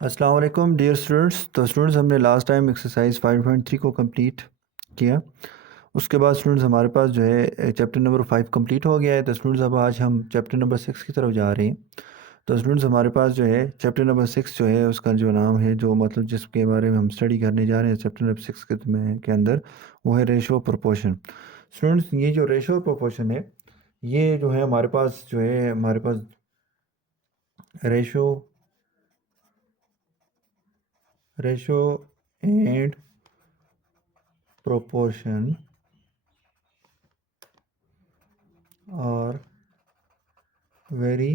अस्सलाम वालेकुम dear students. तो स्टूडेंट्स, हमने लास्ट टाइम एक्सरसाइज 5.3 को कंप्लीट किया। उसके बाद स्टूडेंट्स हमारे पास जो है चैप्टर नंबर 5 कंप्लीट हो गया है। तो स्टूडेंट्स अब आज हम चैप्टर नंबर 6 की तरफ जा रहे हैं। तो स्टूडेंट्स हमारे पास जो है चैप्टर नंबर 6 जो है उसका जो नाम है, जो मतलब जिसके बारे में हम स्टडी करने जा रहे हैं चैप्टर नंबर 6 के अंदर, वो है रेशो प्रोपोर्शन। स्टूडेंट्स, ये जो रेशो प्रोपोर्शन है, ये जो है हमारे पास जो है हमारे पास ratio ratio and proportion are very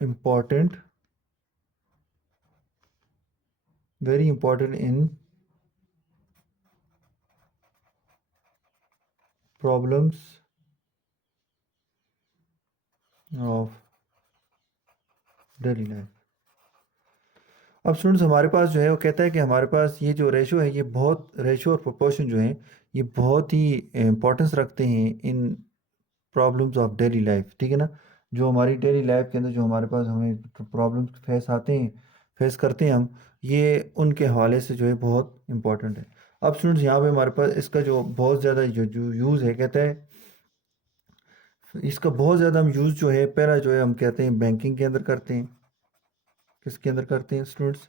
important in problems of daily life। अब स्टूडेंट्स हमारे पास जो है वो कहता है कि हमारे पास ये जो रेशो है, ये बहुत रेशो और प्रोपोर्शन जो है ये बहुत ही इंपॉर्टेंस रखते हैं इन प्रॉब्लम्स ऑफ डेली लाइफ। ठीक है ना। जो हमारी डेली लाइफ के अंदर जो हमारे पास हमें प्रॉब्लम्स फेस करते हैं हम, ये उनके हवाले से जो है बहुत इंपॉर्टेंट है। अब स्टूडेंट्स यहाँ पे हमारे पास इसका जो बहुत ज़्यादा जो यूज़ है, कहता है इसका बहुत ज़्यादा हम यूज़ जो है, पहला जो है हम कहते हैं बैंकिंग के अंदर करते हैं। किसके अंदर करते हैं स्टूडेंट्स?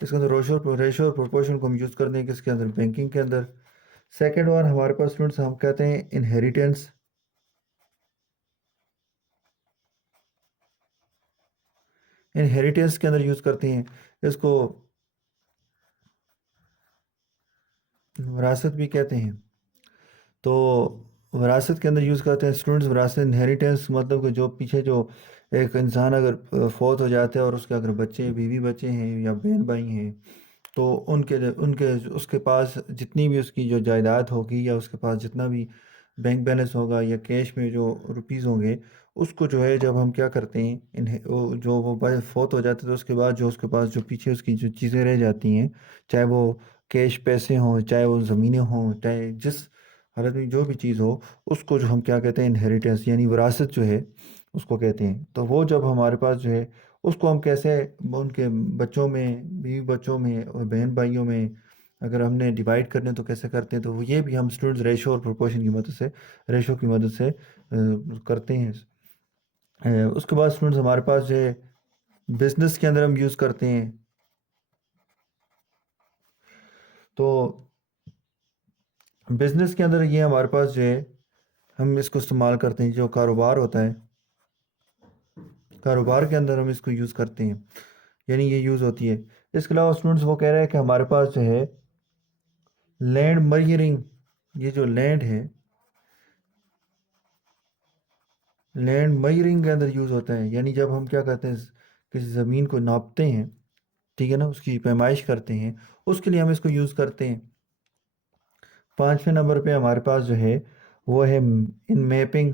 इसके अंदर रेशो और प्रोपोर्शन को हम यूज़ करते हैं किसके अंदर? बैंकिंग के अंदर। सेकेंड वन हमारे पास स्टूडेंट्स हम कहते हैं इनहेरिटेंस। इनहेरिटेंस के अंदर यूज़ करते हैं इसको, विरासत भी कहते हैं। तो विरासत के अंदर यूज़ करते हैं स्टूडेंट्स विरासत। इनहेरिटेंस मतलब कि जो पीछे जो एक इंसान अगर फौत हो जाता है और उसके अगर बच्चे बीवी बच्चे हैं या बहन भाई हैं, तो उनके उनके उसके पास जितनी भी उसकी जो जायदाद होगी या उसके पास जितना भी बैंक बैलेंस होगा या कैश में जो रुपीज़ होंगे, उसको जो है जब हम क्या करते हैं जो वो फौत हो जाते हैं, तो उसके बाद जो उसके पास जो पीछे उसकी जो चीज़ें रह जाती हैं, चाहे वो कैश पैसे हों, चाहे वो ज़मीनें हों, चाहे जिस हालत में जो भी चीज़ हो, उसको जो हम क्या कहते हैं इनहेरिटेंस यानी विरासत जो है उसको कहते हैं। तो वो जब हमारे पास जो है उसको हम कैसे उनके बच्चों में, बीवी बच्चों में और बहन भाइयों में अगर हमने डिवाइड करने हैं, तो कैसे करते हैं? तो वो ये भी हम स्टूडेंट्स रेशो और प्रोपोर्शन की मदद से, रेशो की मदद से करते हैं। उसके बाद स्टूडेंट्स हमारे पास जो है बिजनेस के अंदर हम यूज़ करते हैं। तो बिजनेस के अंदर ये हमारे पास जो है हम इसको इस्तेमाल करते हैं, जो कारोबार होता है, कारोबार के अंदर हम इसको यूज़ करते हैं, यानी ये यूज़ होती है। इसके अलावा स्टूडेंट्स वो कह रहे हैं कि हमारे पास जो है लैंड मयरिंग, ये जो लैंड है, लैंड मयरिंग के अंदर यूज़ होता है, यानी जब हम क्या करते हैं किसी ज़मीन को नापते हैं, ठीक है ना, उसकी पैमाइश करते हैं, उसके लिए हम इसको यूज़ करते हैं। पाँचवें नंबर पे हमारे पास जो है वो है इन मैपिंग,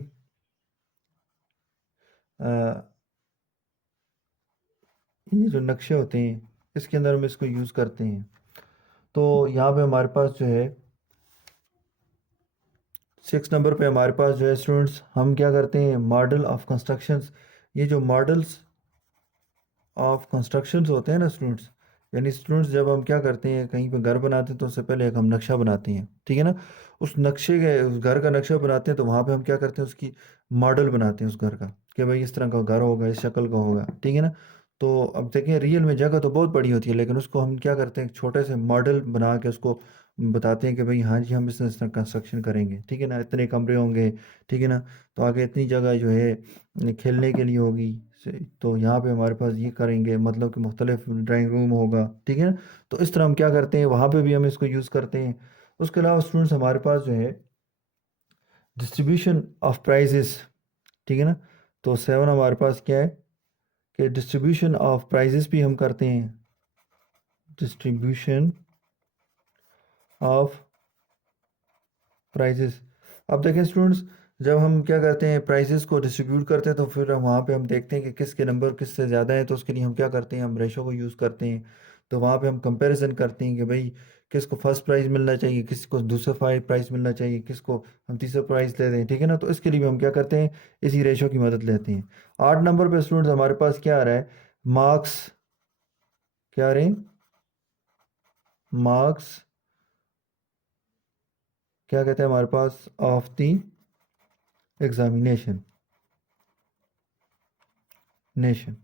ये जो नक्शे होते हैं इसके अंदर हम इसको यूज़ करते हैं। तो यहाँ पे हमारे पास जो है 6 नंबर पे हमारे पास जो है स्टूडेंट्स हम क्या करते हैं, मॉडल ऑफ कंस्ट्रक्शंस। ये जो मॉडल्स ऑफ कंस्ट्रक्शंस होते हैं ना स्टूडेंट्स, यानी स्टूडेंट्स जब हम क्या करते हैं कहीं पे घर बनाते हैं, तो उससे पहले एक हम नक्शा बनाते हैं, ठीक है ना। उस नक्शे के उस घर का नक्शा बनाते हैं, तो वहाँ पे हम क्या करते हैं, उसकी मॉडल बनाते हैं उस घर का, कि भाई इस तरह का घर होगा, इस शक्ल का होगा, ठीक है ना। तो अब देखें रियल में जगह तो बहुत बड़ी होती है, लेकिन उसको हम क्या करते हैं, एक छोटे से मॉडल बना के उसको बताते हैं कि भाई हाँ जी हम इस तरह कंस्ट्रक्शन करेंगे, ठीक है ना, इतने कमरे होंगे, ठीक है ना। तो आगे इतनी जगह जो है खेलने के लिए होगी, तो यहाँ पे हमारे पास ये करेंगे, मतलब कि मुख्तलिफ ड्राइंग रूम होगा, ठीक है ना। तो इस तरह हम क्या करते हैं, वहाँ पे भी हम इसको यूज़ करते हैं। उसके अलावा स्टूडेंट्स हमारे पास जो है डिस्ट्रीब्यूशन ऑफ प्राइजेस, ठीक है ना। तो 7 हमारे पास क्या है कि डिस्ट्रीब्यूशन ऑफ प्राइजेस भी हम करते हैं, डिस्ट्रीब्यूशन ऑफ प्राइजेस। अब देखें स्टूडेंट्स, जब हम क्या करते हैं प्राइजेस को डिस्ट्रीब्यूट करते हैं, तो फिर हम वहाँ पे हम देखते हैं कि किसके नंबर किससे ज़्यादा है, तो उसके लिए हम क्या करते हैं, हम रेशो को यूज़ करते हैं। तो वहाँ पे हम कंपैरिजन करते हैं कि भाई किसको फर्स्ट प्राइज़ मिलना चाहिए, किसको दूसरा प्राइज़ मिलना चाहिए, किसको हम तीसरा प्राइज़ दे दें, ठीक है ना। तो इसके लिए भी हम क्या करते हैं, इसी रेशो की मदद लेते हैं। 8 नंबर पे स्टूडेंट्स हमारे पास क्या आ रहा है, मार्क्स, क्या आ रहे हैं, मार्क्स, क्या कहते हैं हमारे पास, of the examination, nation,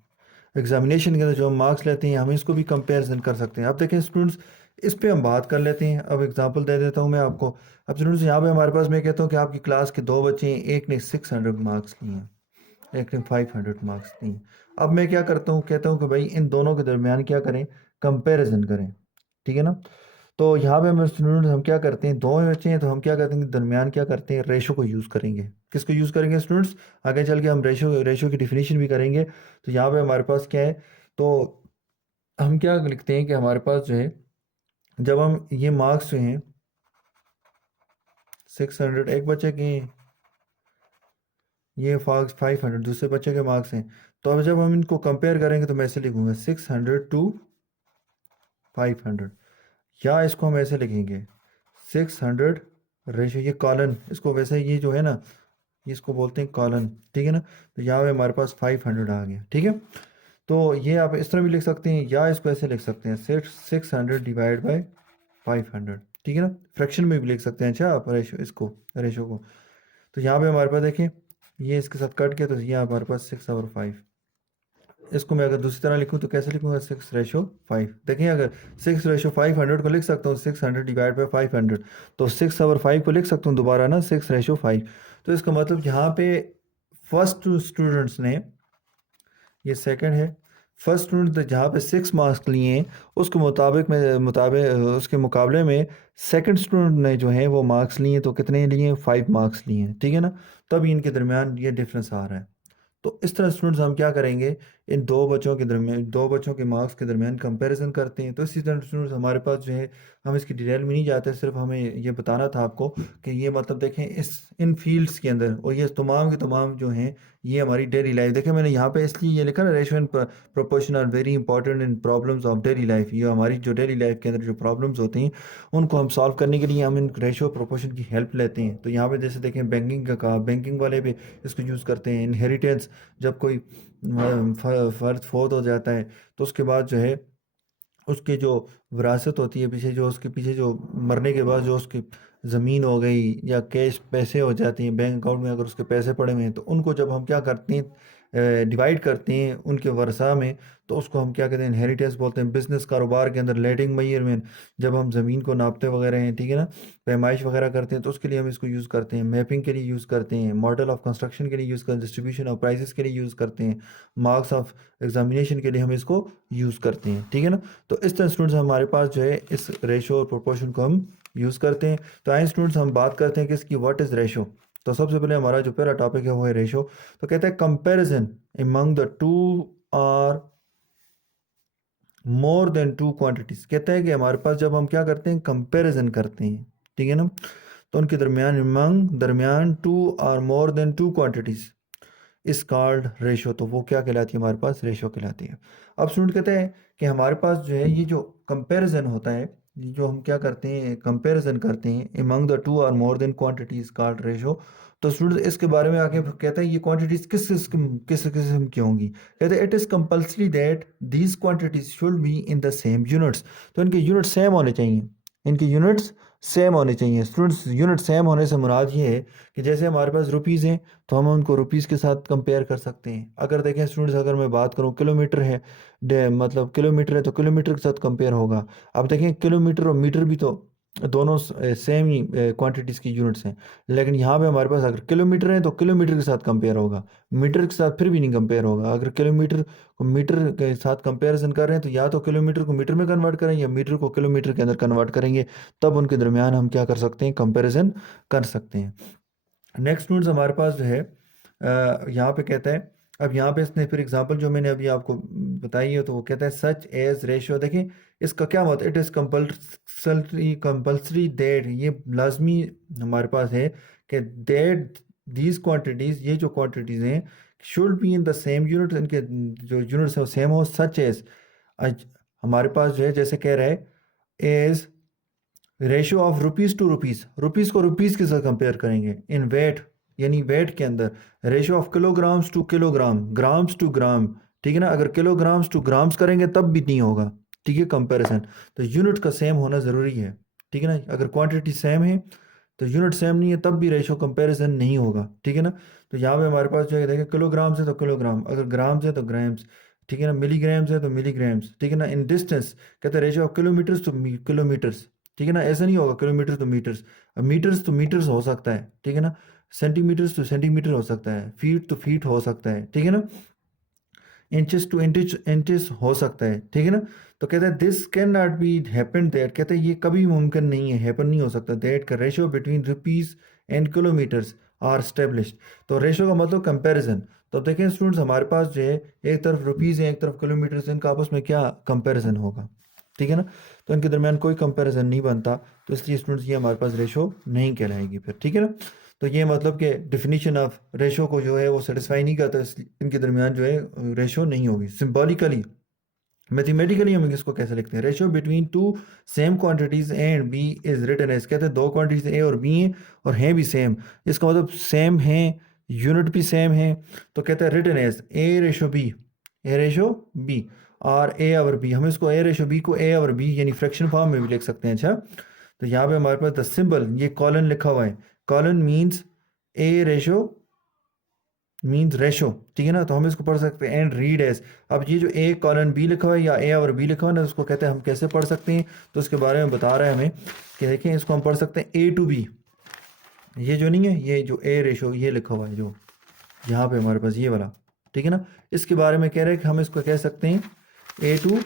examination के अंदर जो हम मार्क्स लेते हैं हम इसको भी कंपैरिजन कर सकते हैं। अब देखें स्टूडेंट्स, इस पे हम बात कर लेते हैं। अब एग्जांपल दे देता हूँ मैं आपको। अब स्टूडेंट्स यहाँ पे हमारे पास मैं कहता हूँ कि आपकी क्लास के दो बच्चे हैं, एक ने 600 मार्क्स लिए हैं, एक ने 500 मार्क्स लिए हैं। अब मैं क्या करता हूँ, कहता हूँ कि भाई इन दोनों के दरमियान क्या करें, कंपेरिजन करें, ठीक है ना। तो यहाँ पे हम स्टूडेंट्स हम क्या करते हैं, दो बच्चे हैं तो हम क्या करते हैं, दरमियान क्या करते हैं, रेशो को यूज़ करेंगे। किसको यूज़ करेंगे स्टूडेंट्स, आगे चल के हम रेशो रेशो की डिफिनीशन भी करेंगे। तो यहाँ पे हमारे पास क्या है, तो हम क्या लिखते हैं कि हमारे पास जो है, जब हम ये मार्क्स जो हैं 600 एक बच्चे के, ये 500 दूसरे बच्चे के मार्क्स हैं, तो अब जब हम इनको कंपेयर करेंगे तो मैं ऐसे लिखूंगा 600 टू 500, या इसको हम ऐसे लिखेंगे 600 रेशो, ये कॉलन, इसको वैसे ये जो है ना, ये इसको बोलते हैं कॉलन, ठीक है ना। तो यहाँ पे हमारे पास 500 आ गया, ठीक है। तो ये आप इस तरह भी लिख सकते हैं या इसको ऐसे लिख सकते हैं 600 डिवाइड बाई 500, ठीक है ना। फ्रैक्शन में भी लिख सकते हैं, अच्छा आप रेशो, इसको रेशो को। तो यहाँ पे हमारे पास देखें, ये इसके साथ कट के, तो ये हमारे पास 6/5। इसको मैं अगर दूसरी तरह लिखूँ तो कैसे लिखूँगा, 6/5। देखिए अगर 6/500 को लिख सकता हूँ 600 डिवाइड बाई 500, तो 6/5 को लिख सकता हूँ दोबारा ना 6/5। तो इसका मतलब यहाँ पे फर्स्ट स्टूडेंट्स ने, ये सेकंड है, फर्स्ट स्टूडेंट जहाँ पे 6 मार्क्स लिए हैं उसके मुताबिक उसके मुकाबले में सेकंड स्टूडेंट ने जो है वो मार्क्स लिए, तो कितने लिए हैं, 5 मार्क्स लिए हैं, ठीक है ना। तभी इनके दरमियान ये डिफरेंस आ रहा है। तो इस तरह स्टूडेंट्स हम क्या करेंगे, इन दो बच्चों के दरमियान, दो बच्चों के मार्क्स के दरमियान कंपैरिजन करते हैं। तो इसी तरह स्टूडेंट्स हमारे पास जो है, हम इसकी डिटेल में नहीं जाते, सिर्फ हमें ये बताना था आपको कि ये मतलब देखें इस इन फील्ड्स के अंदर, और ये तमाम के तमाम जो हैं ये हमारी डेली लाइफ, देखें मैंने यहाँ पे इसलिए ये लिखा ना, ratio and proportion are very important in problems of daily life. ये हमारी जो डेली लाइफ के अंदर जो प्रॉब्लम्स होती हैं उनको हम सॉल्व करने के लिए हम इन रेशो प्रोपोर्शन की हेल्प लेते हैं। तो यहाँ पे जैसे देखें बैंकिंग का कहा, बैंकिंग वाले भी इसको यूज़ करते हैं। इनहेरिटेंस, जब कोई फर्द फोत हो जाता है तो उसके बाद जो है उसकी जो विरासत होती है पीछे, जो उसके पीछे जो मरने के बाद जो उसकी ज़मीन हो गई या कैश पैसे हो जाती हैं बैंक अकाउंट में, अगर उसके पैसे पड़े हुए हैं तो उनको जब हम क्या करते हैं, डिवाइड करते हैं उनके वर्सा में, तो उसको हम क्या कहते हैं, इनहेरिटेंस बोलते हैं। बिजनेस कारोबार के अंदर लेडिंग मेजरमेंट, जब हम ज़मीन को नापते वगैरह हैं, ठीक है ना, पैमाइश वगैरह करते हैं, तो उसके लिए हम इसको यूज़ करते हैं। मैपिंग के लिए यूज़ करते हैं, मॉडल ऑफ कंस्ट्रक्शन के लिए यूज़ करते हैं, डिस्ट्रीब्यूशन ऑफ प्राइसेस के लिए यूज़ करते हैं, मार्क्स ऑफ एग्जामिनेशन के लिए हम इसको यूज़ करते हैं, ठीक है ना। तो इस तरह स्टूडेंट्स हमारे पास जो है इस रेशो और प्रोपोर्शन को हम यूज़ करते हैं। तो आइए स्टूडेंट्स हम बात करते हैं कि इसकी व्हाट इज़ रेशो। तो सबसे पहले हमारा जो पहला टॉपिक है वो है रेशो। तो कहता है comparison among the two or more than two quantities. कहता है कि हमारे पास जब हम क्या करते हैं, कंपैरिजन करते हैं, ठीक है ना, तो उनके दरमियान, अमंग दरमियान two or more than two quantities is called ratio. तो वो क्या कहलाती है, हमारे पास रेशो कहलाती है। अब स्टूडेंट कहते हैं कि हमारे पास जो है ये जो कंपैरिजन होता है, ये जो हम क्या करते हैं, कंपैरिजन करते हैं अमंग द टू और more than quantities called ratio. तो स्टूडेंट इसके बारे में आगे कहता है ये क्वांटिटीज किस किस्म की होंगी। कहते हैं it is compulsory that these quantities should be in the same units. तो इनके यूनिट सेम होने चाहिए, इनके यूनिट्स सेम होने चाहिए। स्टूडेंट्स यूनिट सेम होने से मुराद ये है कि जैसे हमारे पास रुपीज़ हैं तो हम उनको रुपीज़ के साथ कंपेयर कर सकते हैं। अगर देखें स्टूडेंट्स, अगर मैं बात करूं किलोमीटर है, मतलब किलोमीटर है तो किलोमीटर के साथ कंपेयर होगा। अब देखें किलोमीटर और मीटर भी तो दोनों सेम ही क्वांटिटीज़ की यूनिट्स हैं, लेकिन यहाँ पे हमारे पास अगर किलोमीटर है तो किलोमीटर के साथ कंपेयर होगा, मीटर के साथ फिर भी नहीं कंपेयर होगा। अगर किलोमीटर को मीटर के साथ कंपेरिजन कर रहे हैं तो या तो किलोमीटर को मीटर में कन्वर्ट करें या मीटर को किलोमीटर के अंदर कन्वर्ट करेंगे, तब उनके दरमियान हम क्या कर सकते हैं, कंपेरिजन कर सकते हैं। नेक्स्ट नोट्स हमारे पास जो है यहाँ पे कहता है, अब यहाँ पे इसने फिर एग्जांपल जो मैंने अभी आपको बताई है, तो वो कहता है सच एज रेशियो। देखें इसका क्या मतलब, इट इज़ कंपल्सरी दैट, ये लाजमी हमारे पास है कि दैट दीज क्वांटिटीज़, ये जो क्वांटिटीज़ हैं, should be in the same unit, इनके जो यूनिट्स हैं वो सेम हो। सच एज, हमारे पास जो है जैसे कह रहा है as ratio of rupees to rupees, rupees को रुपीज़ के साथ कंपेयर करेंगे इन वेट, यानी वेट के अंदर ratio of kilograms to kilogram, grams to gram, ठीक है ना। अगर किलोग्राम्स टू ग्राम्स करेंगे तब भी नहीं होगा, ठीक है, कंपैरिजन। तो यूनिट का सेम होना ज़रूरी है, ठीक है ना। अगर क्वांटिटी सेम है तो यूनिट सेम नहीं है तब भी रेशियो कंपैरिजन नहीं होगा, ठीक है ना। तो यहाँ पे हमारे पास जो है देखें, किलोग्राम से तो किलोग्राम, अगर ग्राम्स है तो ग्राम्स, ठीक है ना, मिलीग्राम्स है तो मिलीग्राम्स, ठीक है ना। इन डिस्टेंस कहते हैं ratio of kilometres to kilometres, ठीक है ना। ऐसा नहीं होगा kilometre to metres, metres to metres हो सकता है, ठीक है ना। सेंटीमीटर्स टू सेंटीमीटर हो सकता है, फीट टू फीट हो सकता है, ठीक है ना। इंचेस टू इंचेस इंचेस हो सकता है, ठीक है ना। तो कहते हैं this can not be happen that, कहते हैं ये कभी मुमकिन नहीं है, हैपन नहीं हो सकता दैट का ratio between rupees and kilometres are established. तो रेशियो का मतलब कंपैरिजन। तो अब देखें स्टूडेंट्स, हमारे पास जो है एक तरफ रुपीज़ है एक तरफ किलोमीटर्स, इनका आपस में क्या कंपैरिजन होगा, ठीक है ना। तो इनके दरमियान कोई कंपैरिजन नहीं बनता, तो इसलिए स्टूडेंट्स ये हमारे पास रेशो नहीं कहलाएगी फिर, ठीक है ना। तो ये मतलब कि डिफिनीशन ऑफ रेशो को जो है वो सेटिस्फाई नहीं करता, इसलिए इनके दरमियान जो है रेशो नहीं होगी। सिंबॉलिकली मैथमेटिकली हम इसको कैसे लिखते हैं, ratio between two same quantities and B is written as, कहते हैं दो क्वांटिटीज ए और बी हैं और हैं भी सेम, इसका मतलब सेम है, यूनिट भी सेम है। तो कहते हैं written as A ratio B, A ratio B और ए ओवर बी, हम इसको ए रेशो बी को ए ओवर बी यानी फ्रैक्शन फॉर्म में भी लिख सकते हैं। अच्छा, तो यहाँ पे हमारे पास द सिंबल ये कॉलन लिखा हुआ है, कॉलन मीन्स ए रेशो मीन्स रेशो, ठीक है ना। तो हम इसको पढ़ सकते हैं एंड रीड एज। अब ये जो ए कॉलन बी लिखा हुआ है या ए और बी लिखा हुआ है ना, उसको कहते हैं हम कैसे पढ़ सकते हैं, तो उसके बारे में बता रहा है हमें कि देखें इसको हम पढ़ सकते हैं ए टू बी, ये जो नहीं है ये जो ए रेशो ये लिखा हुआ है जो यहाँ पे हमारे पास ये वाला, ठीक है ना। इसके बारे में कह रहे हैं कि हम इसको कह सकते हैं ए टू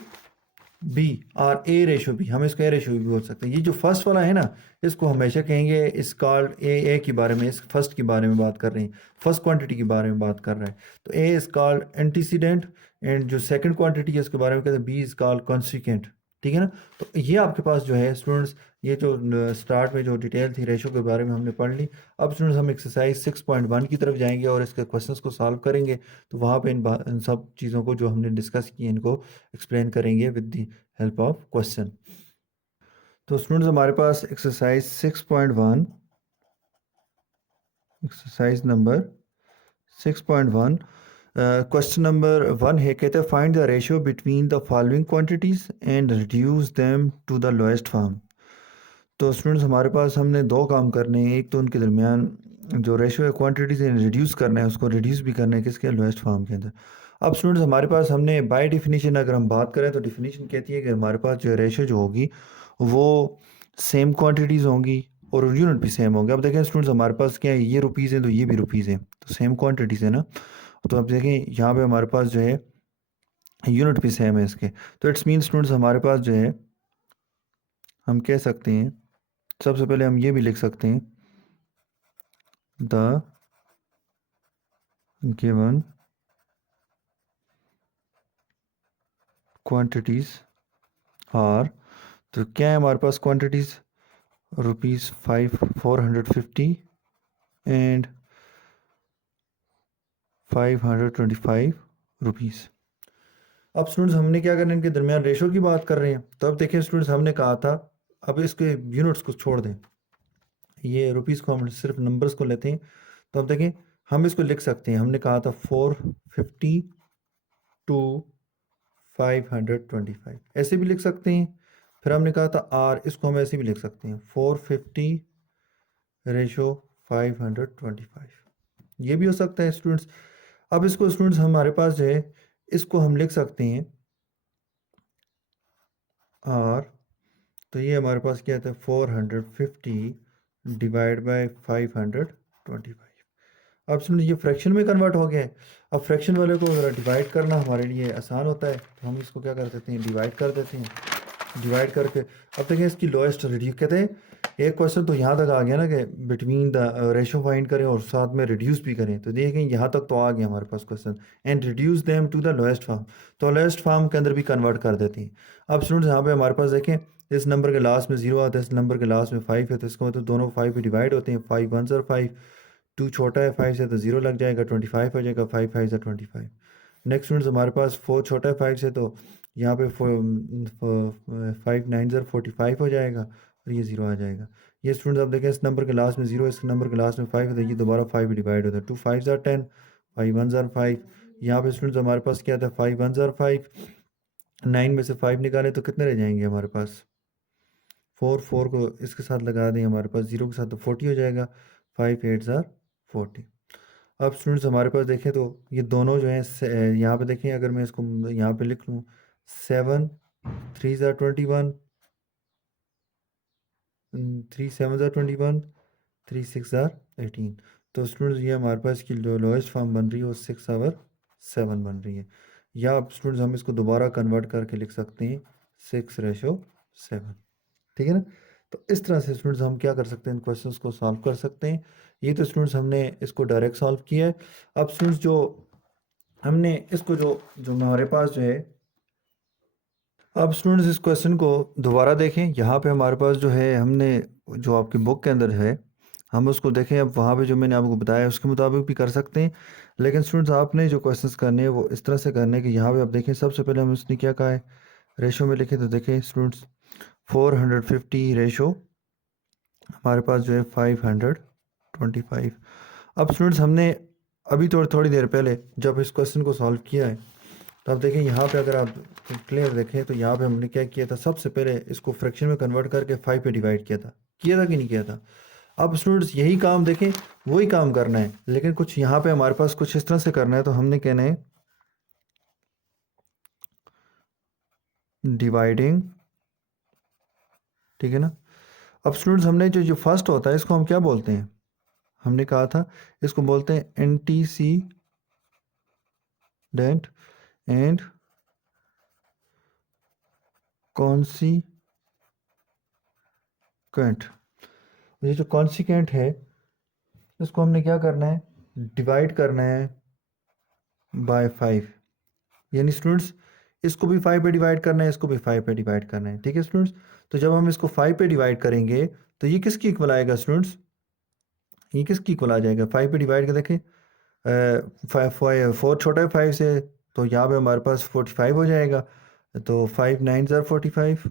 बी और ए रेशो बी, हम इसको ए रेशो बी बोल सकते हैं। ये जो फर्स्ट वाला है ना, इसको हमेशा कहेंगे इस कॉल्ड ए के बारे में, इस फर्स्ट के बारे में बात कर रहे हैं, फर्स्ट क्वांटिटी के बारे में बात कर रहा है। तो ए इज कॉल्ड एंटीसीडेंट एंड जो सेकंड क्वांटिटी है उसके बारे में कहते हैं बी इज कॉल्ड कॉन्सिक्वेंट, ठीक है ना। तो ये आपके पास जो है स्टूडेंट्स, ये जो स्टार्ट में जो डिटेल थी रेशो के बारे में हमने पढ़ ली। अब स्टूडेंट्स हम एक्सरसाइज 6.1 की तरफ जाएंगे और इसके क्वेश्चंस को सॉल्व करेंगे। तो वहाँ पे इन सब चीज़ों को जो हमने डिस्कस की इनको एक्सप्लेन करेंगे with the help of question. तो स्टूडेंट्स हमारे पास exercise 6.1, exercise number 6.1, question number 1 है, कहते हैं find the ratio between the following quantities and reduce them to the lowest form. तो स्टूडेंट्स हमारे पास हमने दो काम करने हैं, एक तो उनके दरमियान जो रेशियो है क्वांटिटीज रिड्यूस करना है, उसको रिड्यूस भी करना है किसके, लोएस्ट फॉर्म के अंदर। अब स्टूडेंट्स हमारे पास हमने बाय डिफिनीशन अगर हम बात करें तो डिफिनीशन कहती है कि हमारे पास जो रेशियो जो होगी वो सेम क्वांटिटीज़ होंगी और यूनिट भी सेम होंगे। अब देखें स्टूडेंट्स हमारे पास क्या है, ये रुपीज़ है तो ये भी रुपीज़ है, तो सेम क्वांटिटीज़ है ना। तो अब देखें यहाँ पे हमारे पास जो है यूनिट भी सेम है इसके, तो इट्स मीन स्टूडेंट्स हमारे पास जो है हम कह सकते हैं, सबसे पहले हम ये भी लिख सकते हैं द गिवन क्वांटिटीज आर, तो क्या है हमारे पास क्वांटिटीज, रुपीज़ 450 एंड 525 रुपीज़। अब स्टूडेंट्स हमने क्या करना है, इनके दरमियान रेशो की बात कर रहे हैं। तो अब देखिए स्टूडेंट्स हमने कहा था अब इसके यूनिट्स को छोड़ दें, ये रुपीज़ को हम सिर्फ नंबर्स को लेते हैं। तो अब देखें हम इसको लिख सकते हैं, हमने कहा था 450 टू 525 ऐसे भी लिख सकते हैं। फिर हमने कहा था आर, इसको हम ऐसे भी लिख सकते हैं 450 रेशो 525, ये भी हो सकता है स्टूडेंट्स। अब इसको स्टूडेंट्स हमारे पास जो है इसको हम लिख सकते हैं आर, तो ये हमारे पास क्या था 450 डिवाइड बाय 525। अब सुनिए ये फ्रैक्शन में कन्वर्ट हो गया है। अब फ्रैक्शन वाले को अगर डिवाइड करना हमारे लिए आसान होता है तो हम इसको क्या कर देते हैं, डिवाइड कर देते हैं। डिवाइड करके अब देखें इसकी लोएस्ट रिड्यूस, कहते हैं एक क्वेश्चन तो यहाँ तक आ गया ना कि बिटवीन द रेशो फाइंड करें और साथ में रिड्यूस भी करें। तो देखें यहाँ तक तो आ गया हमारे पास question, and reduce them to the lowest form, तो लोएस्ट फॉर्म के अंदर भी कन्वर्ट कर देते हैं। अब स्टूडेंट्स यहाँ पे हमारे पास देखें इस नंबर के लास्ट में 0 आता है, इस नंबर के लास्ट में 5 है, तो इसका मतलब दोनों 5 भी डिवाइड होते हैं, 5 1 और 5, 2 छोटा है 5 से तो 0 लग जाएगा, 25 हो जाएगा, 5 5 से 25। नेक्स्ट स्टूडेंट्स हमारे पास 4 छोटा है 5 से, तो यहाँ पे 5 9 ज़र 45 हो जाएगा, और ये 0 आ जाएगा। ये स्टूडेंट्स आप देखें, इस नंबर के लास्ट में 0, इस नंबर के लास्ट में 5 है, तो ये दोबारा 5 डिवाइड होता है। 2 5 ज़ार 10, 5 1 ज़ार 5। यहाँ पे स्टूडेंट्स हमारे पास क्या था, 5 1 ज़ार 5। 9 में से 5 निकालें तो कितने रह जाएंगे हमारे पास, 4। 4 को इसके साथ लगा दें हमारे पास 0 के साथ, तो 40 हो जाएगा। 5 8 ज़ार 40। अब स्टूडेंट्स हमारे पास देखें तो ये दोनों जो हैं, यहाँ पे देखें, अगर मैं इसको यहाँ पे लिख लूँ, 7 3 ज़ार 21, 3 7 ज़ार 21, 3 6 ज़ार 18। तो स्टूडेंट्स ये हमारे पास की जो लोएस्ट फॉर्म बन रही है वो 6/7 बन रही है। या अब स्टूडेंट्स हम इसको दोबारा कन्वर्ट करके लिख सकते हैं 6/7। ठीक है ना। तो इस तरह से स्टूडेंट्स हम क्या कर सकते हैं, इन क्वेश्चंस को सॉल्व कर सकते हैं। ये तो स्टूडेंट्स हमने इसको डायरेक्ट सॉल्व किया है। अब स्टूडेंट्स जो हमने इसको जो जो हमारे पास जो है, अब स्टूडेंट्स इस क्वेश्चन को दोबारा देखें। यहाँ पे हमारे पास जो है, हमने जो आपकी बुक के अंदर है, हम उसको देखें। अब वहाँ पे जो मैंने आपको बताया उसके मुताबिक भी कर सकते हैं, लेकिन स्टूडेंट्स आपने जो क्वेश्चंस करने हैं वो इस तरह से करने कि यहाँ पे आप देखें, सबसे पहले हम उसने क्या कहा है, रेशो में लिखे, तो देखें स्टूडेंट्स 450 रेशो हमारे पास जो है 525। अब स्टूडेंट्स हमने अभी थोड़ी देर पहले जब इस क्वेश्चन को सॉल्व किया है, तो आप देखें यहाँ पे, अगर आप क्लियर देखें तो यहाँ पे हमने क्या किया था, सबसे पहले इसको फ्रैक्शन में कन्वर्ट करके 5 पे डिवाइड किया था कि नहीं किया था। अब स्टूडेंट्स यही काम देखें, वही काम करना है, लेकिन कुछ यहाँ पे हमारे पास कुछ इस तरह से करना है। तो हमने कहना है डिवाइडिंग, ठीक है ना। अब स्टूडेंट्स हमने जो जो फर्स्ट होता है इसको हम क्या बोलते हैं, हमने कहा था इसको बोलते हैं एंटीसीडेंट एंड कॉन्सिक्वेंट। ये जो कॉन्सिक्वेंट है इसको हमने क्या करना है, डिवाइड करना है बाय 5। यानी स्टूडेंट्स इसको भी 5 पे डिवाइड करना है, इसको भी 5 पे डिवाइड करना है। ठीक है स्टूडेंट्स। तो जब हम इसको 5 पे डिवाइड करेंगे तो ये किसकी इक्वल आएगा स्टूडेंट्स, ये किसकी इक्वल आ जाएगा, 5 पे डिवाइड कर देखें, 4 छोटा है 5 से, तो यहाँ पे हमारे पास 45 हो जाएगा। तो 5 9 ज़ार 45,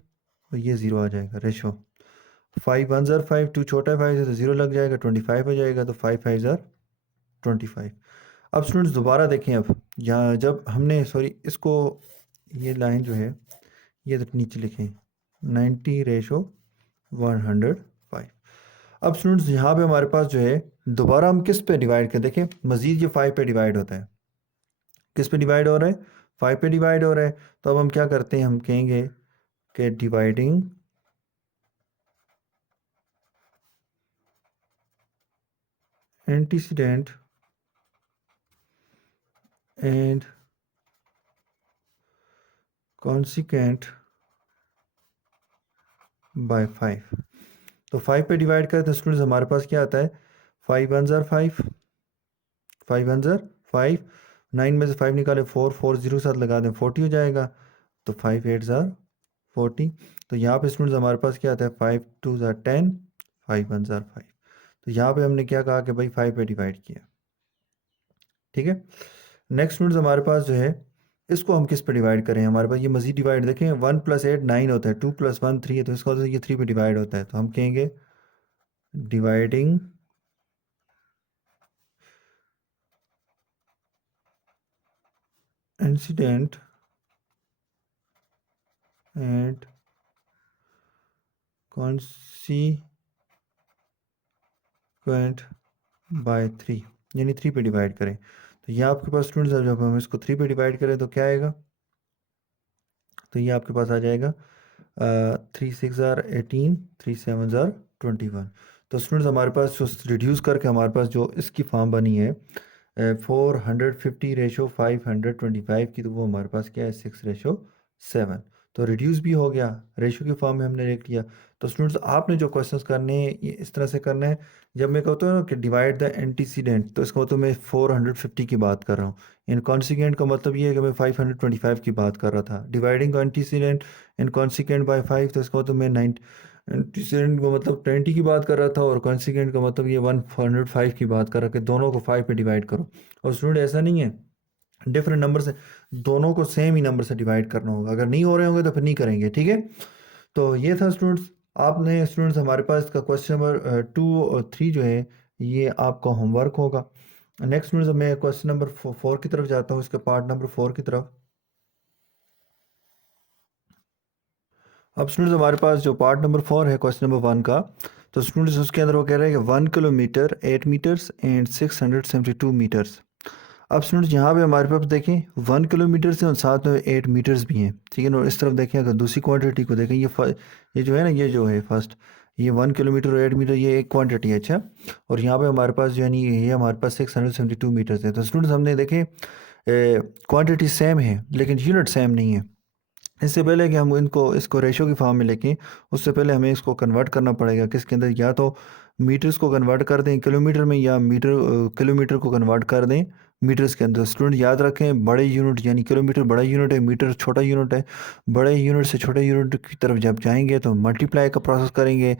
और ये 0 आ जाएगा रेशो। 5 1 ज़ार 5, 2 छोटा है 5 से, तो 0 लग जाएगा, 25 हो जाएगा। तो 5 5 ज़ार 25। अब स्टूडेंट्स दोबारा देखें, अब यहाँ जब हमने सॉरी इसको, ये लाइन जो है ये तो नीचे लिखें 90 रेशो 105। अब स्टूडेंट्स यहाँ पे हमारे पास जो है, दोबारा हम किस पे डिवाइड कर देखें, मजीद ये 5 पे डिवाइड होता है, किस पे डिवाइड हो रहा है, 5 पे डिवाइड हो रहा है। तो अब हम क्या करते हैं, हम कहेंगे कि dividing antecedent and consequent by 5। तो 5 पे डिवाइड करें तो स्टूडेंट्स हमारे पास क्या आता है, 5 1 ज़ार 5, 5 1 ज़ार 5, 9 में से 5 निकाले 4, 4 0 के साथ लगा दें 40 हो जाएगा। तो 5 8 ज़ार 40। तो यहाँ पे स्टूडेंट्स हमारे पास क्या आता है, 5 2 ज़ार 10, 5 1 ज़ार 5। तो यहाँ पे हमने क्या कहा कि भाई 5 पे डिवाइड किया। ठीक है। नेक्स्ट स्टूडेंट्स हमारे पास जो है, इसको हम किस पे डिवाइड करें, हमारे पास ये मजीद डिवाइड देखें, 1 + 8 9 होता है, 2 + 1 3 है, तो इसका ये 3 पे डिवाइड होता है। तो हम कहेंगे dividing incident and consequent by 3, यानी 3 पे डिवाइड करें। तो ये आपके पास स्टूडेंट्स, जब हम इसको 3 पे डिवाइड करें तो क्या आएगा, तो ये आपके पास आ जाएगा 3 6 ज़ार 18, 3 7 ज़ार 21। तो स्टूडेंट्स हमारे पास जो रिड्यूस करके हमारे पास जो इसकी फॉर्म बनी है 450 रेशो 525 की, तो वो हमारे पास क्या है 6/7। तो रिड्यूस भी हो गया, रेशो की फॉर्म में हमने लिख लिया। तो स्टूडेंट्स आपने जो क्वेश्चंस करने हैं ये इस तरह से करना है। जब मैं कहता हूँ ना कि डिवाइड द एंटीसीडेंट, तो इसका मतलब मैं 450 की बात कर रहा हूँ। इन कॉन्सिक्वेंट का मतलब ये है कि मैं 525 की बात कर रहा था। Dividing antecedent in consequent by 5, तो इसका मतलब मैं 9 एंटीसीडेंट का मतलब 20 की बात कर रहा था, और कॉन्सिक्वेंट का मतलब ये 105 की बात कर रहा कि दोनों को 5 पे डिवाइड करो। और स्टूडेंट ऐसा नहीं है, डिफरेंट नंबर से, दोनों को सेम ही नंबर से डिवाइड करना होगा। अगर नहीं हो रहे होंगे तो फिर नहीं करेंगे। ठीक है। तो ये था स्टूडेंट्स आपने स्टूडेंट्स हमारे पास इसका क्वेश्चन नंबर 2 और 3 जो है ये आपका होमवर्क होगा। नेक्स्ट स्टूडेंट्स मैं क्वेश्चन नंबर 4 की तरफ जाता हूँ, इसके पार्ट नंबर 4 की तरफ। अब स्टूडेंट्स हमारे पास जो पार्ट नंबर 4 है क्वेश्चन नंबर 1 का, तो स्टूडेंट्स उसके अंदर वो कह रहे हैं कि 1 किलोमीटर 8 मीटर्स एंड 672 मीटर्स। अब स्टूडेंट्स यहाँ पे हमारे पास देखें 1 किलोमीटर से और साथ में 8 मीटर्स भी हैं, ठीक है ना। और इस तरफ देखें अगर दूसरी क्वांटिटी को देखें, ये जो है ना, ये जो है फर्स्ट, ये 1 किलोमीटर और 8 मीटर, ये एक क्वांटिटी है, अच्छा। और यहाँ पे हमारे पास जो है नहीं, ये हमारे पास 672 मीटर्स है। तो स्टूडेंट्स हमने देखें क्वांटिटी सेम है लेकिन यूनिट सेम नहीं है। इससे पहले कि हम इनको इसको रेशो की फॉर्म में लेके, उससे पहले हमें इसको कन्वर्ट करना पड़ेगा किसके अंदर, या तो मीटर्स को कन्वर्ट कर दें किलोमीटर में, या किलोमीटर को कन्वर्ट कर दें मीटर्स के अंदर। स्टूडेंट याद रखें, बड़े यूनिट यानी किलोमीटर बड़ा यूनिट है, मीटर छोटा यूनिट है। बड़े यूनिट से छोटे यूनिट की तरफ जब जाएंगे तो मल्टीप्लाई का प्रोसेस करेंगे,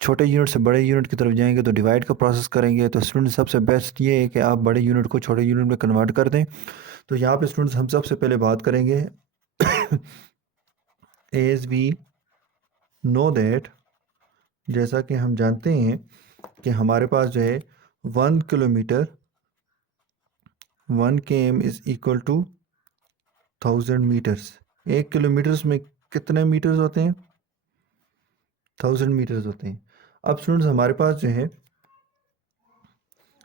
छोटे यूनिट से बड़े यूनिट की तरफ जाएंगे तो डिवाइड का प्रोसेस करेंगे। तो स्टूडेंट सबसे बेस्ट ये है कि आप बड़े यूनिट को छोटे यूनिट में कन्वर्ट कर दें। तो यहाँ पे स्टूडेंट्स हम सबसे पहले बात करेंगे एज वी नो दैट, जैसा कि हम जानते हैं कि हमारे पास जो है 1 kilometre 1 km is equal to 1000 metres. 1 kilometres में कितने मीटर्स होते हैं? 1000 मीटर्स होते हैं। अब स्टूडेंट्स हमारे पास जो है,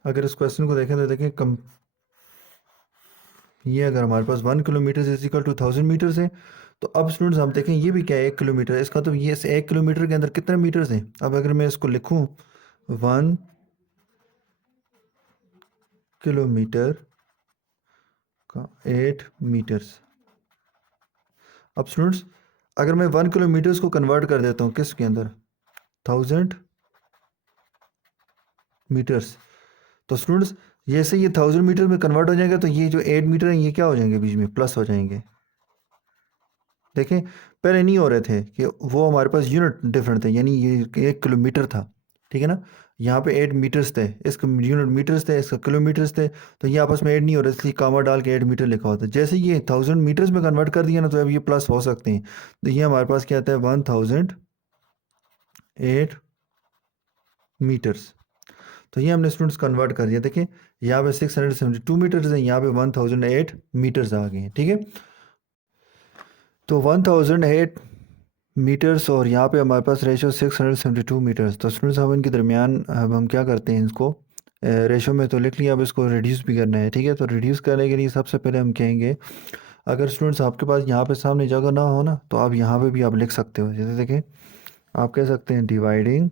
अगर इस क्वेश्चन को देखें तो देखें कम, ये अगर हमारे पास 1 kilometre is equal to 1000 metres है, तो अब स्टूडेंट्स हम देखें ये भी क्या है, 1 किलोमीटर। इसका तो ये 1 किलोमीटर के अंदर कितने मीटर्स हैं? अब अगर मैं इसको लिखूं 1 किलोमीटर का 8 मीटर्स। अब स्टूडेंट्स अगर मैं 1 किलोमीटर्स को कन्वर्ट कर देता हूँ किसके अंदर, 1000 मीटर्स, तो स्टूडेंट्स जैसे ये 1000 मीटर में कन्वर्ट हो जाएगा तो ये जो 8 मीटर हैं ये क्या हो जाएंगे, बीच में प्लस हो जाएंगे। देखें पहले नहीं हो रहे थे कि वो हमारे पास यूनिट डिफरेंट थे, यानी ये 1 किलोमीटर था, ठीक है ना। यहाँ पे 8 मीटर्स थे, इसका यूनिट मीटर्स थे, इसका किलोमीटर्स थे, तो ये आपस में ऐड नहीं हो रहे, इसलिए कामा डाल के 8 मीटर लिखा होता है। जैसे ये 1000 मीटर्स में कन्वर्ट कर दिया ना तो अब ये प्लस हो सकते हैं। तो ये हमारे पास क्या आता है, 1008 मीटर्स। तो ये हमने स्टूडेंट्स कन्वर्ट कर दिया। देखें यहाँ पे 672 मीटर्स हैं, यहाँ पे 1008 मीटर्स आ गए हैं, ठीक है। तो 1008 मीटर्स और यहाँ पे हमारे पास रेशो 672 मीटर्स। तो स्टूडेंट्स हम इनके दरमियान अब हम क्या करते हैं, इसको रेशो में तो लिख लिया, अब इसको रिड्यूस भी करना है, ठीक है। तो रिड्यूस करने के लिए सबसे पहले हम कहेंगे, अगर स्टूडेंट्स आपके पास यहाँ पे सामने जगह ना हो ना तो आप यहाँ पे भी आप लिख सकते हो। जैसे देखें आप कह सकते हैं dividing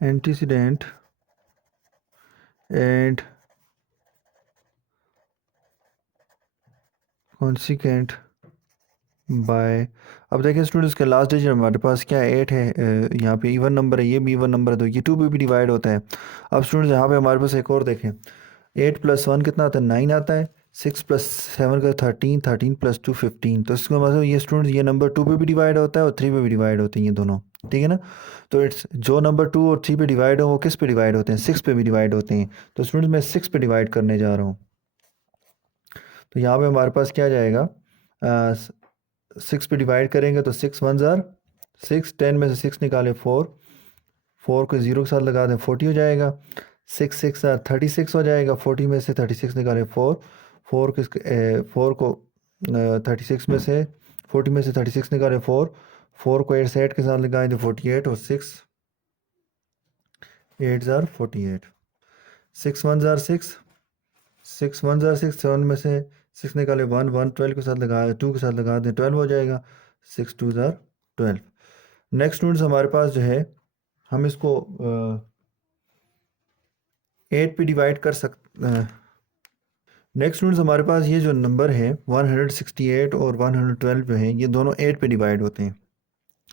antecedent and consequent by. अब देखिए स्टूडेंट्स के लास्ट डिजिट हमारे पास क्या है, 8 है। यहाँ पे इवन नंबर है, ये भी इवन नंबर है, तो ये 2 पे भी डिवाइड होता है। अब स्टूडेंट्स यहाँ पे हमारे पास एक और देखें, 8+1 कितना आता है, 9 आता है। 6+7 का 13, 13+2 15। तो इसका मतलब ये स्टूडेंट्स ये नंबर 2 पे भी डिवाइड होता है और 3 पे भी डिवाइड होते हैं ये दोनों, ठीक है ना। तो इट्स जो नंबर 2 और 3 पे डिवाइड हो वो किस पे डिवाइड होते हैं, 6 पे भी डिवाइड होते हैं। तो स्टूडेंट्स मैं 6 पे डिवाइड करने जा रहा हूँ। तो यहाँ पे हमारे पास क्या जाएगा, 6 पे डिवाइड करेंगे तो 6 1 ज़ार 6, 10 में से 6 निकाले 4, 4 को 0 के साथ लगा दें 40 हो जाएगा। 6 6 ज़ार 36 हो जाएगा, 40 में से 36 निकाले 4, 4 को 36 में से 40 में से 36 निकाले 4, 4 को 8 से 8 के साथ लगाएं तो 48, और 6 8 ज़ार 48। 6 1 ज़ार 6, 6 1 ज़ार 6, 7 में से 6 निकाले 1, 1 12 के साथ लगा 2 के साथ लगा दें 12 हो जाएगा। 6 2 ज़ार 12। नेक्स्ट स्टूडेंट्स हमारे पास जो है, हम इसको 8 पे डिवाइड कर सकते। नेक्स्ट स्टूडेंट्स हमारे पास ये जो नंबर है 168 और 112 जो है ये दोनों 8 पे डिवाइड होते हैं।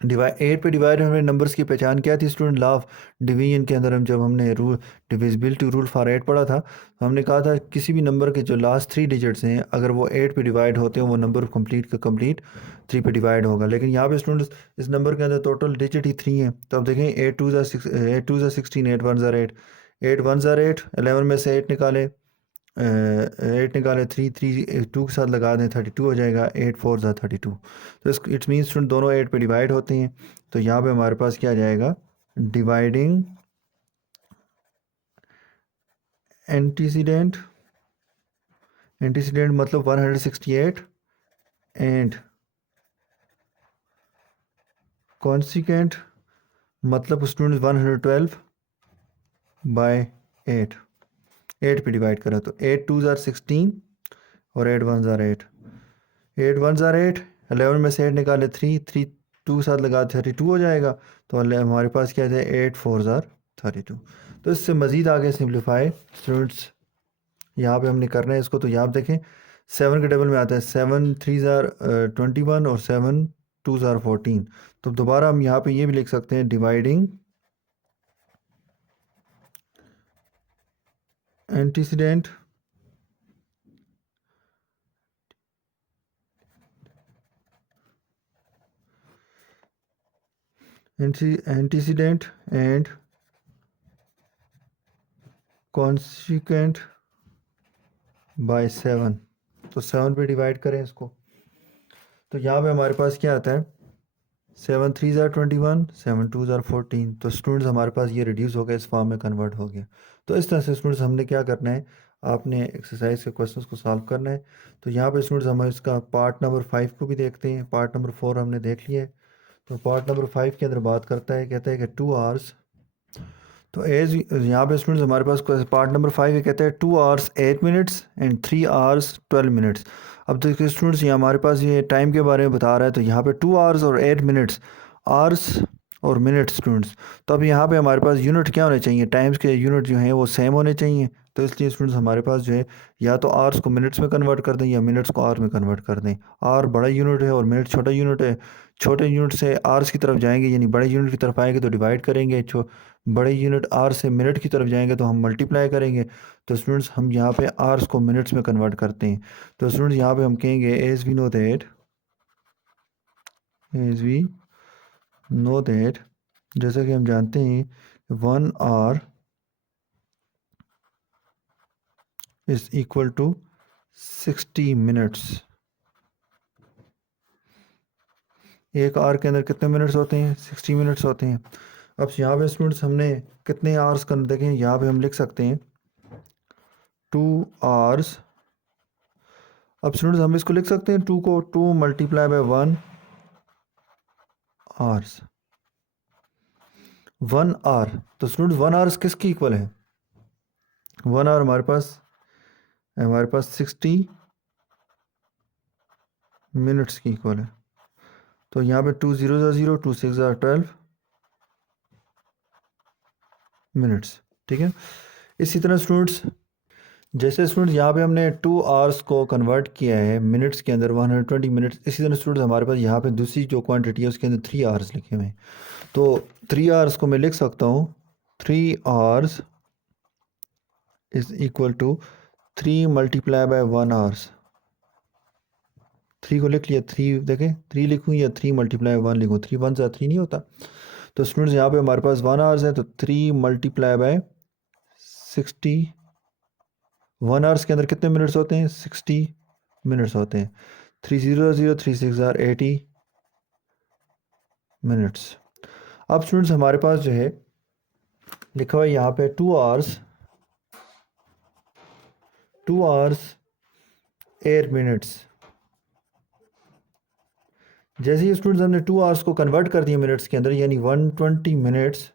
8 पे डिवाइड होने नंबर्स की पहचान क्या थी स्टूडेंट, लॉ ऑफ डिवीजन के अंदर हम जब हमने रूल डिविजिबिलिटी रूल फॉर 8 पढ़ा था, तो हमने कहा था किसी भी नंबर के जो लास्ट 3 डिजिट्स हैं अगर वो 8 पे डिवाइड होते हैं वो नंबर कंप्लीट का कंप्लीट 3 पे डिवाइड होगा। लेकिन यहाँ पे स्टूडेंट्स इस नंबर के अंदर टोटल डिजिट ही 3 है। तो अब देखें 8 2 ज़ार 16, 8 1 ज़ार 8, 8 1 ज़ार 8, 8 1 ज़ार 8, 11 में से 8 निकाले 8 निकालें, 3 3 2 के साथ लगा दें, 32 हो जाएगा। 8 4 ज़ा 32। तो इस इट्स मीन स्टूडेंट दोनों 8 पे डिवाइड होते हैं। तो यहाँ पे हमारे पास क्या आ जाएगा, डिवाइडिंग एंटीसीडेंट, एंटीसीडेंट मतलब 168 एंड कॉन्सिक्वेंट मतलब स्टूडेंट 112 बाय 8। 8 पे डिवाइड करा तो 8 2 ज़ार 16 और 8 1 ज़ार 8। 8 1 ज़ार 8, 11 में से 8 निकाले 3 3 2 साथ लगा 32 हो जाएगा। तो हमारे पास क्या है, 8 4 ज़ार 32। तो इससे मज़ीद आगे सिंप्लीफाई स्टूडेंट्स यहाँ पे हमने करना है इसको। तो यहाँ आप देखें 7 के टेबल में आता है 7 3 ज़ार 21 और 7 2 ज़ार 14। तो दोबारा हम यहाँ पे ये भी लिख सकते हैं, dividing antecedent antecedent and consequent by 7। तो 7 पे डिवाइड करें इसको। तो यहाँ पे हमारे पास क्या आता है, 7 3 ज़ार 21, 7 2 ज़ार 14। तो स्टूडेंट्स हमारे पास ये रिड्यूस हो गया, इस फॉर्म में कन्वर्ट हो गया। तो इस तरह से स्टूडेंट्स हमने क्या करना है, आपने एक्सरसाइज के क्वेश्चंस को सॉल्व करना है। तो यहाँ पे स्टूडेंट्स हम इसका पार्ट नंबर 5 को भी देखते हैं। पार्ट नंबर 4 हमने देख लिया है। तो पार्ट नंबर 5 के अंदर बात करता है, कहता है कि 2 आवर्स। तो एज यहाँ पे स्टूडेंट्स हमारे पास पार्ट नंबर 5 ये कहता है 2 hours 8 minutes and 3 hours 12 minutes. अब देखिए स्टूडेंट्स, ये हमारे पास ये टाइम के बारे में बता रहा है। तो यहाँ पे 2 आवर्स और 8 मिनट्स, आवर्स और मिनट्स स्टूडेंट्स। तो अब यहाँ पे हमारे पास यूनिट क्या होने चाहिए, टाइम्स के यूनिट जो हैं वो सेम होने चाहिए। तो इसलिए स्टूडेंट्स हमारे पास जो है, या तो आवर्स को मिनट्स में कन्वर्ट कर दें या मिनट्स को आवर में कन्वर्ट कर दें। आवर बड़ा यूनिट है और मिनट छोटा यूनिट है। छोटे यूनिट से आवर्स की तरफ जाएंगे, यानी बड़े यूनिट की तरफ आएंगे तो डिवाइड करेंगे। बड़े यूनिट आर से मिनट की तरफ जाएंगे तो हम मल्टीप्लाई करेंगे। तो स्टूडेंट्स हम यहाँ पे आर्स को मिनट्स में कन्वर्ट करते हैं। तो स्टूडेंट्स यहाँ पे हम कहेंगे as we know that, as we know that, जैसा कि हम जानते हैं 1 hour is equal to 60 minutes. एक आवर के अंदर कितने मिनट्स होते हैं, 60 मिनट्स होते हैं। अब यहाँ पे स्टूडेंट्स हमने कितने आवर्स कर देखें, यहाँ पे हम लिख सकते हैं 2 आवर्स। अब स्टूडेंट्स हम इसको लिख सकते हैं 2 को 2 मल्टीप्लाई बाय 1 आवर्स, 1 आवर। तो स्टूडेंट्स 1 आवर्स किसकी इक्वल है, 1 आवर हमारे पास 60 मिनट्स की इक्वल है। तो यहाँ पे 2 0 0, 2 6 12 मिनट्स। ठीक है। इसी तरह स्टूडेंट्स, जैसे स्टूडेंट्स यहाँ पे हमने 2 आवर्स को कन्वर्ट किया है मिनट्स के अंदर 120 मिनट्स। इसी तरह स्टूडेंट्स हमारे पास यहाँ पे दूसरी जो क्वांटिटी है उसके अंदर 3 आवर्स लिखे हुए हैं। तो 3 आवर्स को मैं लिख सकता हूँ 3 hours is equal to 3 multiply by 1 hours. 3 को लिख लिया, 3 देखें 3 लिखूँ या 3 मल्टीप्लाई 1 लिखूँ, 3 1 से 3 नहीं होता। तो स्टूडेंट्स यहाँ पे हमारे पास 1 आवर्स है, तो 3 मल्टीप्लाई बाय 60। 1 आवर्स के अंदर कितने मिनट्स होते हैं, 60 मिनट्स होते हैं। 3 0 0, 3 6 80 मिनट्स। अब स्टूडेंट्स हमारे पास जो है लिखा हुआ है यहाँ पे 2 आवर्स 8 मिनट्स। जैसे ही स्टूडेंट्स हमने 2 आवर्स को कन्वर्ट कर दिया मिनट्स के अंदर, यानी 120 मिनट्स।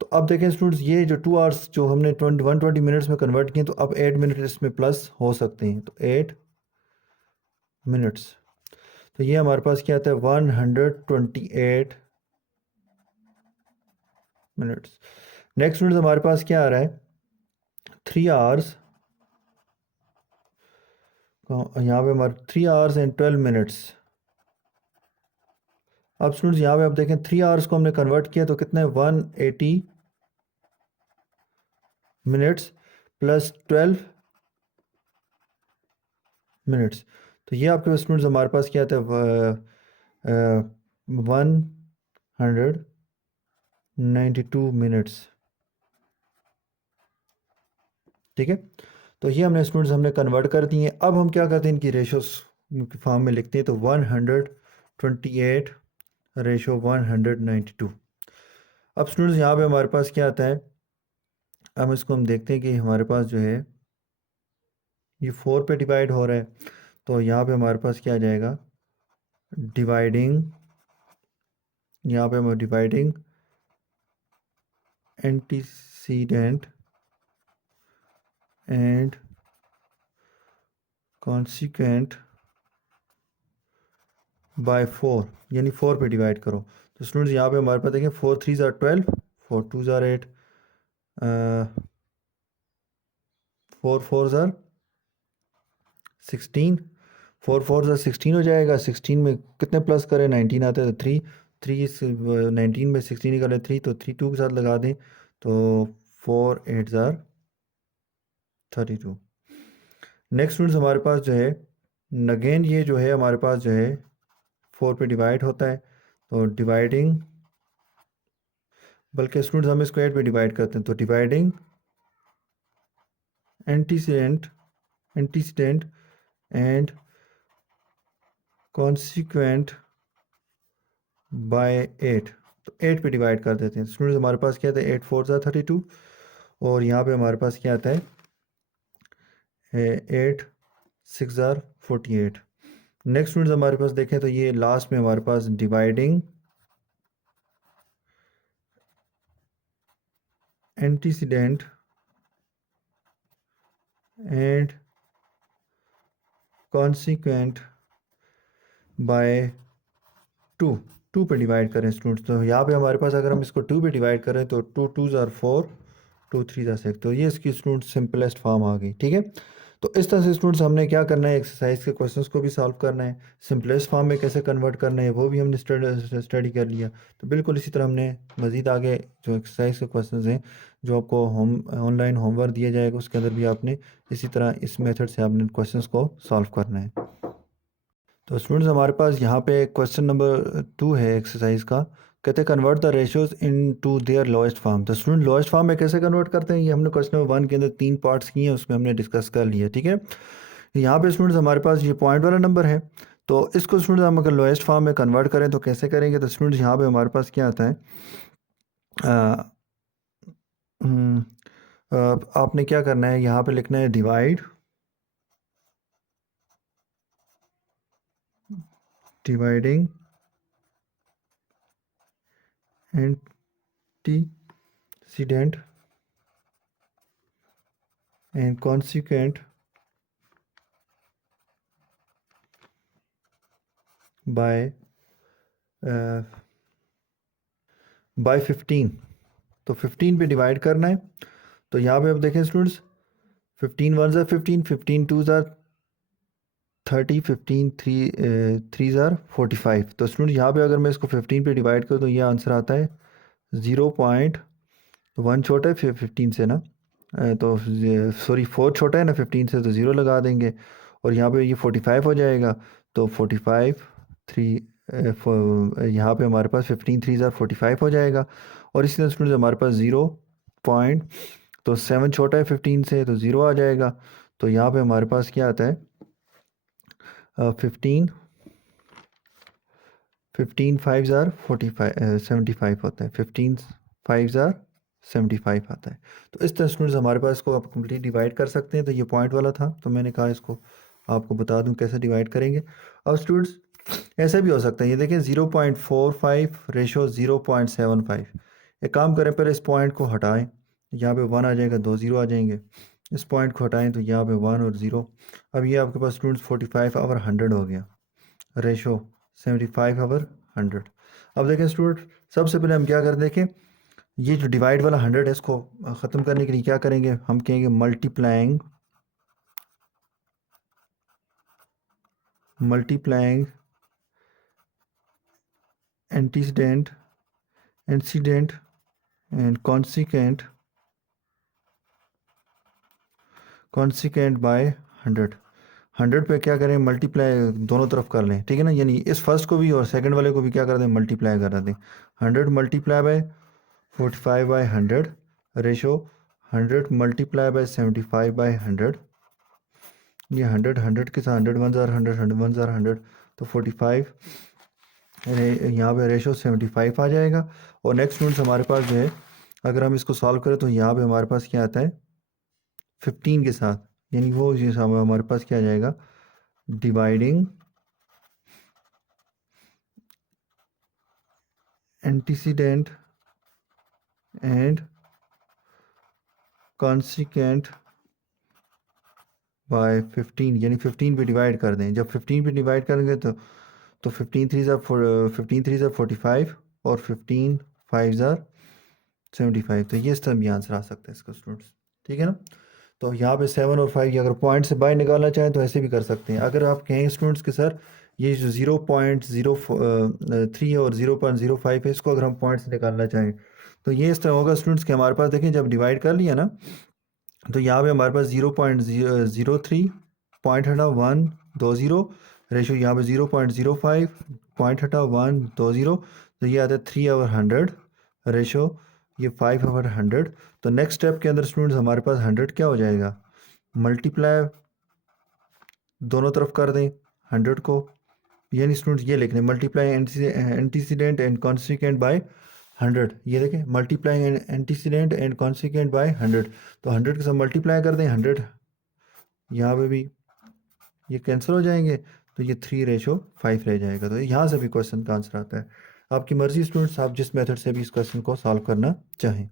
तो अब देखें स्टूडेंट्स, ये जो 2 आवर्स जो हमने 120 मिनट्स में कन्वर्ट किए, तो अब 8 मिनट इसमें प्लस हो सकते हैं। तो 8 मिनट्स। तो ये हमारे पास क्या आता है, 128 मिनट्स। नेक्स्ट स्टूडेंट्स हमारे पास क्या आ रहा है, 3 आवर्स, यहाँ पे हमारे 3 आवर्स एंड 12 मिनट्स। अब स्टूडेंट्स यहाँ पे आप देखें 3 आवर्स को हमने कन्वर्ट किया तो कितना है, 180 मिनट्स प्लस 12 मिनट्स। तो ये आपके पास स्टूडेंट्स हमारे पास क्या आता है, 192 मिनट्स। ठीक है। तो ये हमने स्टूडेंट्स हमने कन्वर्ट कर दिए। अब हम क्या करते हैं, इनकी रेशोस फॉर्म में लिखते हैं। तो 128 रेशो 192। अब स्टूडेंट्स यहाँ पे हमारे पास क्या आता है, अब इसको हम देखते हैं कि हमारे पास जो है ये 4 पे डिवाइड हो रहा है। तो यहाँ पे हमारे पास क्या आ जाएगा, डिवाइडिंग, यहाँ पे हम dividing antecedent and consequent by 4, यानी 4 पे डिवाइड करो। तो स्टूडेंट्स यहाँ पे हमारे पास देखें 4 3 ज़ार 12, 4 2 ज़ार 8, 4 4 ज़ार 16, 4 4 ज़ार 16 हो जाएगा। 16 में कितने प्लस करें, 19 आते हैं तो 3 3 इस 19 में 16 निकाले 3, तो 3 2 के साथ लगा दें तो 4 8 ज़ार 32। नेक्स्ट स्टूडेंट्स हमारे पास जो है अगेन ये जो है हमारे पास जो है 4 पे डिवाइड होता है। तो डिवाइडिंग, बल्कि स्टूडेंट्स हम इसको 8 पे डिवाइड करते हैं। तो dividing antecedent and consequent by 8, तो 8 पे डिवाइड कर देते हैं। स्टूडेंट्स हमारे पास क्या आता है, 8 4 ज़ार 32, और यहाँ पे हमारे पास क्या आता है 8 6 ज़ार 48। नेक्स्ट स्टूडेंट्स हमारे पास देखें तो ये लास्ट में हमारे पास dividing antecedent and consequent by 2, 2 पे डिवाइड करें स्टूडेंट्स। तो यहाँ पे हमारे पास अगर हम इसको 2 पे डिवाइड करें तो 2 2 ज़ार 4, 2 3 ज़ार 6, तो ये इसकी स्टूडेंट्स सिंपलेस्ट फॉर्म आ गई। ठीक है। तो इस तरह से स्टूडेंट्स हमने क्या करना है, एक्सरसाइज के क्वेश्चंस को भी सॉल्व करना है, सिंपलेस्ट फॉर्म में कैसे कन्वर्ट करना है वो भी हमने स्टडी कर लिया। तो बिल्कुल इसी तरह हमने मज़ीद आगे जो एक्सरसाइज के क्वेश्चंस हैं जो आपको ऑनलाइन होमवर्क दिया जाएगा उसके अंदर भी आपने इसी तरह इस मेथड से आपने क्वेश्चंस को सॉल्व करना है। तो स्टूडेंट्स हमारे पास यहाँ पे क्वेश्चन नंबर 2 है एक्सरसाइज का, कहते हैं convert the ratios into their lowest form. तो स्टूडेंट लोएस्ट फॉर्म में कैसे कन्वर्ट करते हैं, ये हमने क्वेश्चन नंबर 1 के अंदर 3 पार्ट्स किए हैं, उसमें हमने डिस्कस कर लिया। ठीक है। यहाँ पे स्टूडेंट्स हमारे पास ये पॉइंट वाला नंबर है, तो इसको स्टूडेंट्स हम अगर लोएस्ट फॉर्म में कन्वर्ट करें तो कैसे करेंगे। तो स्टूडेंट्स यहाँ पे हमारे पास क्या आता है, आपने क्या करना है, यहाँ पे लिखना है divide dividing antecedent and consequent by 15। तो 15 पे डिवाइड करना है। तो यहाँ पे आप देखें स्टूडेंट्स 15 1 ज़ार 15, 15 2 ज़ार 30, 15 3 ज़ार 45। तो स्टूडेंट यहाँ पे अगर मैं इसको 15 पे डिवाइड करूँ तो ये आंसर आता है 0.1, छोटा है फिर 15 से ना, तो सॉरी 4 छोटा है ना 15 से, तो 0 लगा देंगे और यहाँ पे ये 45 हो जाएगा। तो 45 3 यहाँ पे हमारे पास 15 3 ज़ार 45 हो जाएगा। और इसी तरह स्टूडेंट हमारे पास 0 पॉइंट, तो 7 छोटा है 15 से तो 0 आ जाएगा। तो यहाँ पे हमारे पास क्या आता है 15 5 ज़ार 45 75 होता है, 15 5 ज़ार 75 आता है। तो इस तरह स्टूडेंट्स हमारे पास इसको आप कंप्लीट डिवाइड कर सकते हैं। तो ये पॉइंट वाला था, तो मैंने कहा इसको आपको बता दूं कैसे डिवाइड करेंगे। अब स्टूडेंट्स ऐसे भी हो सकता है, ये देखें 0.45 रेशो 0.75। एक काम करें, पहले इस पॉइंट को हटाएं, यहाँ पे 1 आ जाएगा, 2 0 आ जाएंगे। इस पॉइंट को हटाएं तो यहाँ पे 1 और 0। अब ये आपके पास स्टूडेंट्स 45 ओवर 100 हो गया, रेशो 75 ओवर 100। अब देखें स्टूडेंट सबसे पहले हम क्या कर देखें, ये जो डिवाइड वाला 100 है इसको ख़त्म करने के लिए क्या करेंगे, हम कहेंगे multiplying antecedent and consequent by 100। 100 पे क्या करें, मल्टीप्लाई दोनों तरफ कर लें। ठीक है ना, यानी इस फर्स्ट को भी और सेकंड वाले को भी क्या कर दें, मल्टीप्लाई करा दें। 100 multiply by 45 by 100 ratio 100 multiply by 75 by 100, ये 100 के साथ 100 1 ज़ार 100 100 1 ज़ार 100, तो 45 यहाँ पे रेशो 75 आ जाएगा। और नेक्स्ट स्टूडेंट्स हमारे पास जो है, अगर हम इसको सॉल्व करें तो यहाँ पे हमारे पास क्या आता है 15 के साथ, यानी वो चीज़ हमारे पास क्या आ जाएगा, dividing antecedent and consequent by 15, यानी 15 पे डिवाइड कर दें। जब 15 पे डिवाइड करेंगे तो 15 3 ज़ार 15 3 ज़ार 45 और 15 5 ज़ार 75, तो ये इस तरह भी आंसर आ सकता है इसका स्टूडेंट्स, ठीक है ना। तो यहाँ पे 7 और 5 अगर पॉइंट से बाय निकालना चाहें तो ऐसे भी कर सकते हैं। अगर आप कहें स्टूडेंट्स के सर ये जो 0.03 और 0.05 है, इसको अगर हम पॉइंट से निकालना चाहें तो ये इस तरह होगा स्टूडेंट्स के हमारे पास देखें, जब डिवाइड कर लिया ना तो यहाँ पे हमारे पास 0.03 पॉइंट हटा 120 रेशो, यहाँ पे 0.05 पॉइंट हटा 120, तो ये आता है 3/100 रेशो, ये 5/100। तो नेक्स्ट स्टेप के अंदर स्टूडेंट्स हमारे पास 100 क्या हो जाएगा, मल्टीप्लाई दोनों तरफ कर दें 100 को, यानी स्टूडेंट्स ये लिख लें multiply antecedent and consequent by 100, ये देखें multiplying antecedent and consequent by 100, तो 100 के साथ मल्टीप्लाई कर दें 100, यहाँ पे भी ये कैंसिल हो जाएंगे, तो ये 3/5 रह जाएगा। तो यहाँ से भी क्वेश्चन का आंसर आता है। आपकी मर्जी स्टूडेंट्स, आप जिस मेथड से भी इस क्वेश्चन को सॉल्व करना चाहें।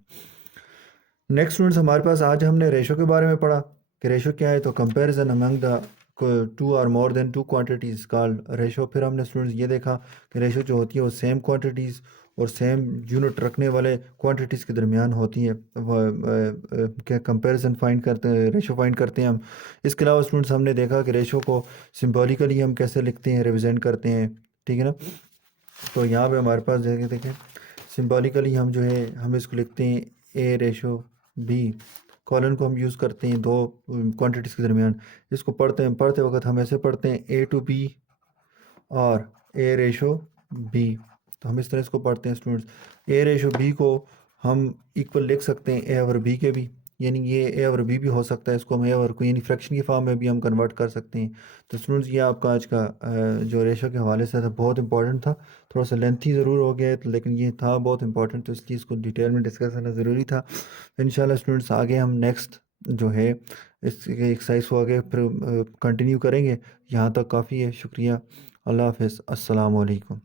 नेक्स्ट स्टूडेंट्स हमारे पास आज हमने रेशो के बारे में पढ़ा कि रेशो क्या है, तो कंपैरिजन अमंग द 2 और more than 2 quantities called ratio. फिर हमने स्टूडेंट्स ये देखा कि रेशो जो होती है वो सेम क्वांटिटीज़ और सेम यूनिट रखने वाले क्वांटिटीज़ के दरमियान होती है, क्या कंपैरिजन फाइंड करते हैं, रेशो फाइंड करते हैं हम। इसके अलावा स्टूडेंट्स हमने देखा कि रेशो को सिम्बॉलिकली हम कैसे लिखते हैं, रिप्रेजेंट करते हैं, ठीक है ना। तो यहाँ पे हमारे पास देखें सिम्बॉलिकली हम जो है हम इसको लिखते हैं A/B, कॉलन को हम यूज़ करते हैं दो क्वांटिटीज़ के दरमियान। इसको पढ़ते वक्त हम ऐसे पढ़ते हैं A/B और A/B, तो हम इस तरह इसको पढ़ते हैं स्टूडेंट्स। A/B को हम इक्वल लिख सकते हैं A/B के भी, यानी ये A/B भी हो सकता है, इसको हम A/B यानी फ्रैक्शन की फॉर्म में भी हम कन्वर्ट कर सकते हैं। तो स्टूडेंट्स ये आपका आज का जो रेशो के हवाले से था बहुत इंपॉर्टेंट था, थोड़ा सा लेंथी ज़रूर हो गया है तो, लेकिन ये था बहुत इंपॉर्टेंट, तो इसलिए इसको डिटेल में डिस्कस करना ज़रूरी था। इंशाल्लाह स्टूडेंट्स आगे हम नेक्स्ट जो है इस एक्सरसाइज को आगे फिर कंटिन्यू करेंगे। यहाँ तक काफ़ी है, शुक्रिया, अल्लाह हाफ़िज़, अस्सलाम वालेकुम।